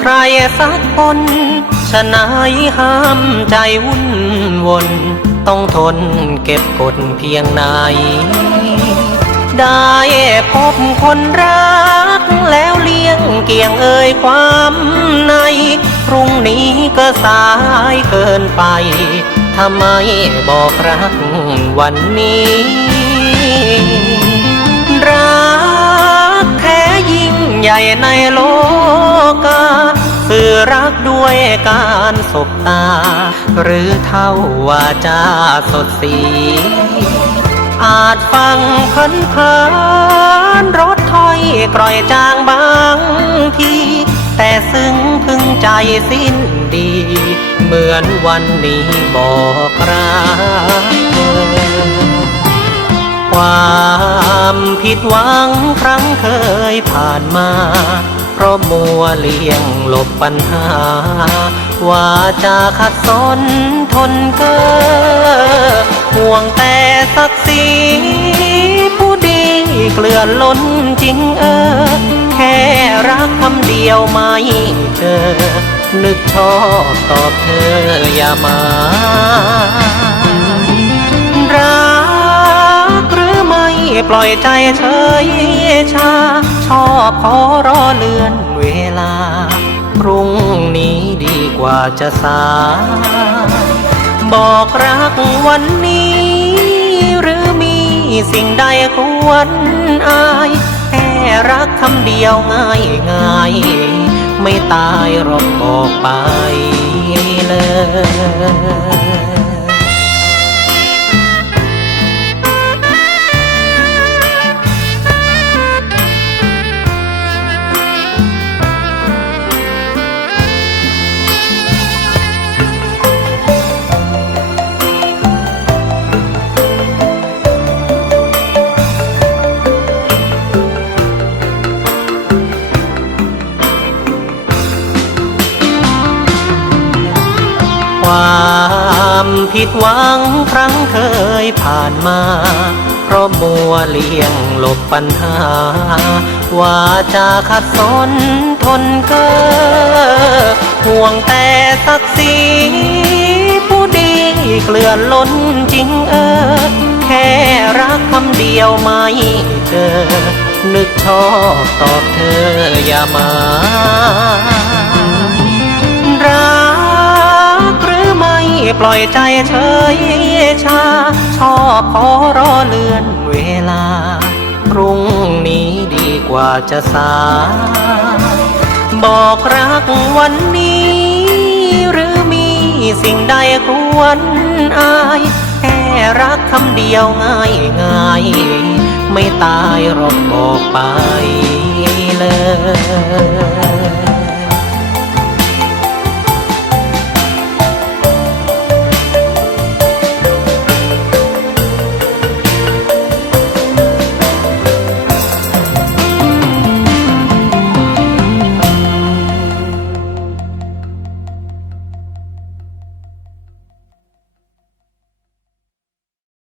ใครสักคนฉะไหนายห้ามใจวุ่นวน ต้องทนเก็บกดเพียงไหนได้พบคนรัก แล้วเลี้ยงเกี่ยงเอ่ยความในพรุ่งนี้ก็สายเกินไปทำไมบอกรักวันนี้ รักแท้ยิ่งใหญ่ในโลก กา สื่อรักด้วยการสบตา หรือเท่าวาจาสดสี อาจฟังเพลินเพลินรถถอยกร่อยจางบางที แต่ซึ้งพึงใจสิ้นดี เหมือนวันนี้บอกรักเความผิดหวังครั้งเคยผ่านมา เพราะมัวเลี่ยงหลบปัญหา ว่าจะขัดสนทนเกอห่วงแต่ศักดิ์ศรีผู้ดีเกลื่อนล้นจริงเออ แค่รักคำเดียวไม่เจอ นึกชอบตอบเธออย่ามา ปล่อยใจเฉยชา ชอบขอรอเลื่อนเวลา พรุ่งนี้ดีกว่าจะสายบอกรักวันนี้ หรือมีสิ่งใดควรอายแค่รักคำเดียวง่ายง่ายไม่ตายหรอกบอกไปเลย ความผิดหวังครั้งเคยผ่านมา เพราะมัวเลี่ยงหลบปัญหา ว่าจะขัดสนทนเกอห่วงแต่ศักดิ์ศรีผู้ดีเกลื่อนล้นจริงเออ แค่รักคำเดียวไม่เจอ นึกชอบตอบเธออย่ามา ปล่อยใจเฉยชา ชอบขอรอเลื่อนเวลา พรุ่งนี้ดีกว่าจะสาย บอกรักวันนี้ หรือมีสิ่งใดควรอายแค่รักคำเดียวง่ายง่ายไม่ตายหรอกบอกไปเลย